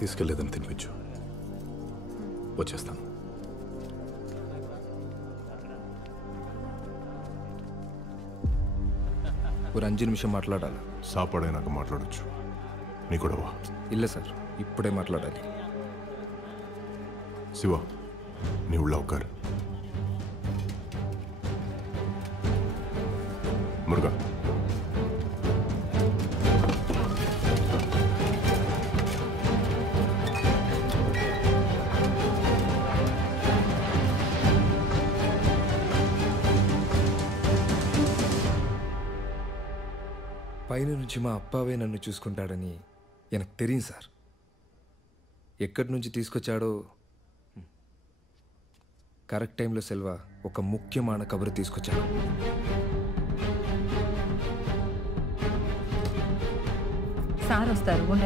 తీసుకెళ్లేదని తినిపించు. వచ్చేస్తాను. ஒரு 5 నిమిషం మాట్లాడాలి. సాపాడైనాక మాట్లాడొచ్చు. నీ గొడవ ಇಲ್ಲ సార్, ఇప్పుడే మాట్లాడాలి. శివ, నీ ఉళ్ళ ఉక్కారు. మురుగా, పైన నుంచి మా అప్పావే నన్ను చూసుకుంటాడని எனக்கு தெரியும் సార్. ఎక్కడి నుంచి తీసుకొచ్చాడో కరెక్ట్ టైంలో సెల్వా ఒక ముఖ్యమైన కబురు తీసుకొచ్చాడు. సార్ వస్తారు.